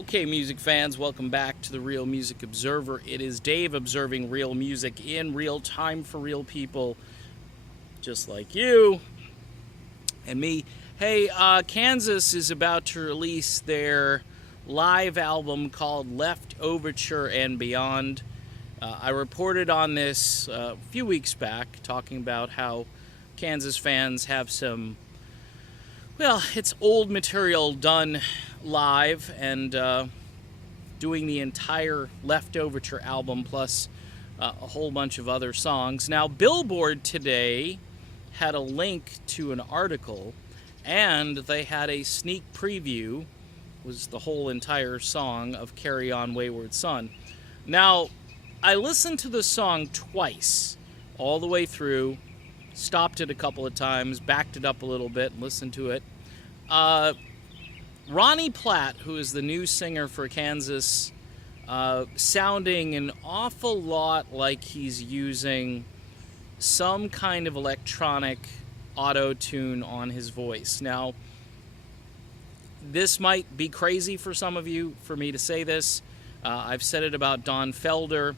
Okay, music fans, welcome back to the Real Music Observer. It is Dave observing real music in real time for real people, just like you and me. Hey, Kansas is about to release their live album called Leftoverture and Beyond. I reported on this a few weeks back, talking about how Kansas fans have some, well, it's old material done live, and doing the entire Leftoverture album plus a whole bunch of other songs. Now, Billboard today had a link to an article, and they had a sneak preview, was the whole entire song of Carry On Wayward Son. Now, I listened to the song twice, all the way through, stopped it a couple of times, backed it up a little bit, and listened to it. Ronnie Platt, who is the new singer for Kansas, sounding an awful lot like he's using some kind of electronic auto-tune on his voice. Now, this might be crazy for some of you for me to say this. I've said it about Don Felder,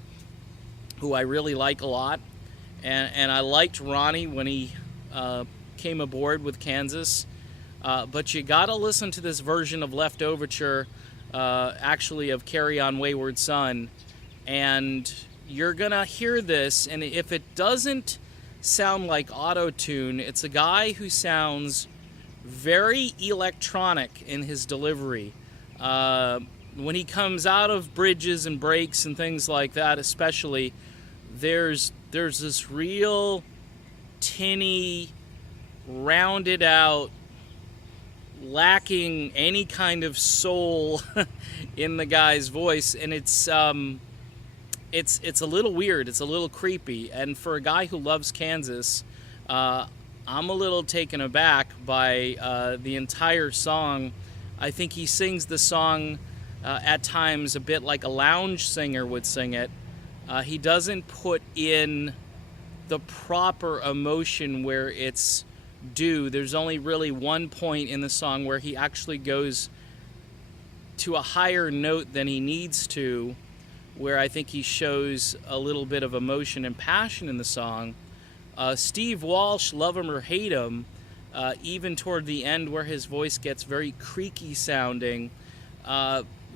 who I really like a lot. And I liked Ronnie when he came aboard with Kansas. But you gotta listen to this version of Leftoverture, actually of Carry On Wayward Son, and you're gonna hear this, and if it doesn't sound like auto-tune, it's a guy who sounds very electronic in his delivery. When he comes out of bridges and breaks and things like that especially, there's this real tinny, rounded out, lacking any kind of soul in the guy's voice, and it's a little weird, it's a little creepy, and for a guy who loves Kansas, I'm a little taken aback by the entire song. I think he sings the song at times a bit like a lounge singer would sing it. He doesn't put in the proper emotion where it's due. There's only really one point in the song where he actually goes to a higher note than he needs to, where I think he shows a little bit of emotion and passion in the song. Steve Walsh, love him or hate him, even toward the end where his voice gets very creaky sounding,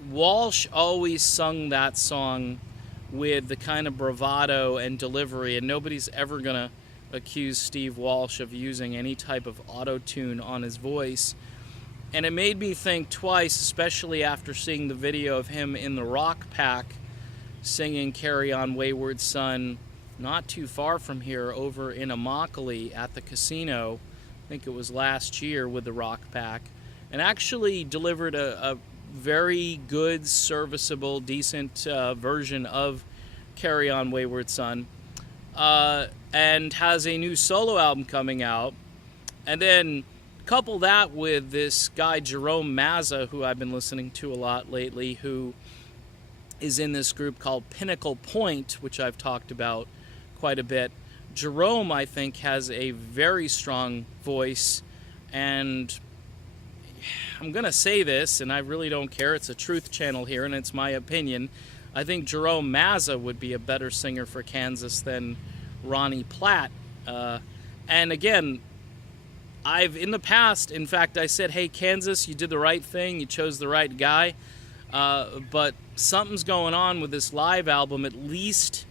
Walsh always sung that song with the kind of bravado and delivery, and nobody's ever gonna accuse Steve Walsh of using any type of auto-tune on his voice. And it made me think twice, especially after seeing the video of him in the Rock Pack singing Carry On Wayward Son not too far from here over in Immokalee at the casino. I think it was last year with the Rock Pack, and actually delivered a very good, serviceable, decent version of Carry On Wayward Son. And has a new solo album coming out. And then couple that with this guy Jerome Aza, who I've been listening to a lot lately, who is in this group called Pinnacle Point, which I've talked about quite a bit. Jerome, I think, has a very strong voice, and I'm gonna say this, and I really don't care, it's a truth channel here, and it's my opinion. I think Jerome Aza would be a better singer for Kansas than Ronnie Platt. And again, I've in the past, in fact, I said, hey, Kansas, you did the right thing, you chose the right guy, but something's going on with this live album, at least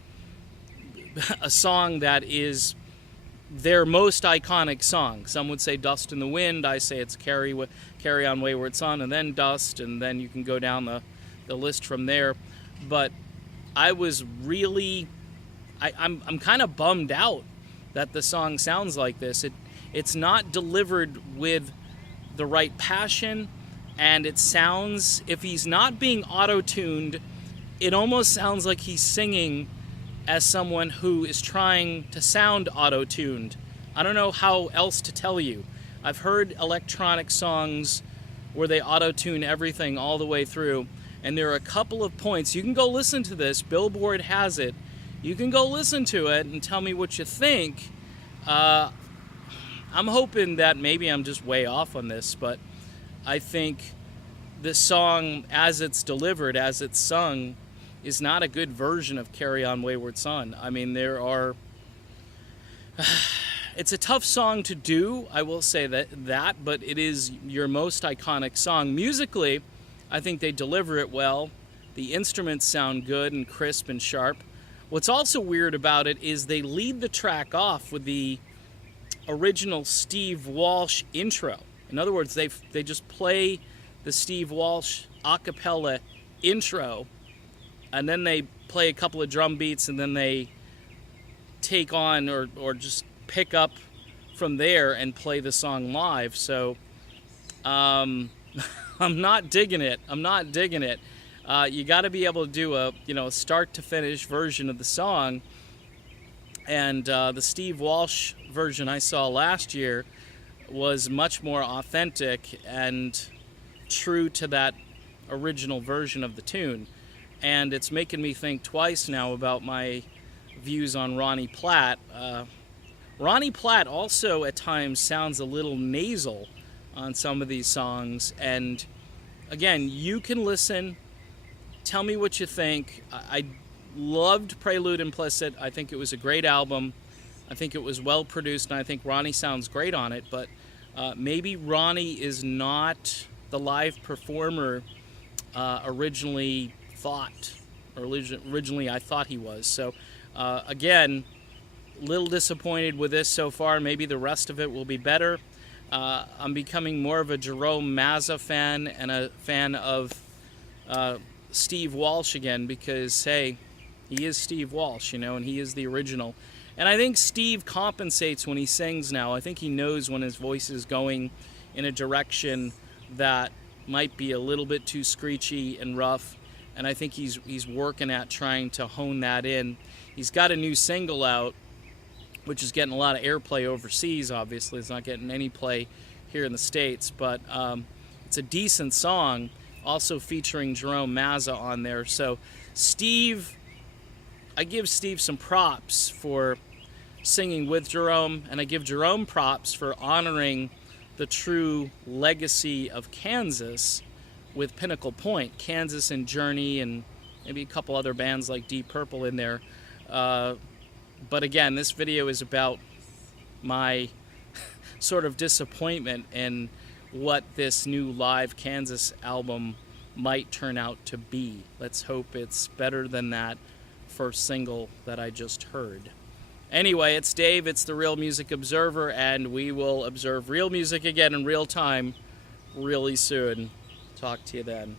a song that is their most iconic song. Some would say Dust in the Wind, I say it's Carry On Wayward Son, and then Dust, and then you can go down the list from there. But I was really, I'm kind of bummed out that the song sounds like this. It's not delivered with the right passion, and it sounds, if he's not being auto-tuned, it almost sounds like he's singing as someone who is trying to sound auto-tuned. I don't know how else to tell you. I've heard electronic songs where they auto-tune everything all the way through, and there are a couple of points. You can go listen to this. Billboard has it. You can go listen to it and tell me what you think. I'm hoping that maybe I'm just way off on this, but I think this song, as it's delivered, as it's sung, is not a good version of Carry On Wayward Son. I mean, it's a tough song to do, I will say that, but it is your most iconic song. Musically, I think they deliver it well. The instruments sound good and crisp and sharp. What's also weird about it is they lead the track off with the original Steve Walsh intro. In other words, they just play the Steve Walsh a cappella intro, and then they play a couple of drum beats, and then they take on or just pick up from there and play the song live. So I'm not digging it. You got to be able to do a start to finish version of the song, and the Steve Walsh version I saw last year was much more authentic and true to that original version of the tune. And it's making me think twice now about my views on Ronnie Platt. Ronnie Platt also at times sounds a little nasal on some of these songs, and again, you can listen, tell me what you think. I loved Prelude Implicit. I think it was a great album. I think it was well produced, and I think Ronnie sounds great on it, but maybe Ronnie is not the live performer originally I thought he was. So again, little disappointed with this so far. Maybe the rest of it will be better. I'm becoming more of a Jerome Aza fan and a fan of Steve Walsh again, because hey, he is Steve Walsh, and he is the original. And I think Steve compensates when he sings now. I think he knows when his voice is going in a direction that might be a little bit too screechy and rough, and I think he's working at trying to hone that in. He's got a new single out, which is getting a lot of airplay overseas. Obviously, it's not getting any play here in the States, but it's a decent song, also featuring Jerome Aza on there. So I give Steve some props for singing with Jerome, and I give Jerome props for honoring the true legacy of Kansas with Pinnacle Point, Kansas and Journey, and maybe a couple other bands like Deep Purple in there. But again, this video is about my sort of disappointment in what this new live Kansas album might turn out to be. Let's hope it's better than that first single that I just heard. Anyway, it's Dave, it's the Real Music Observer, and we will observe real music again in real time really soon. Talk to you then.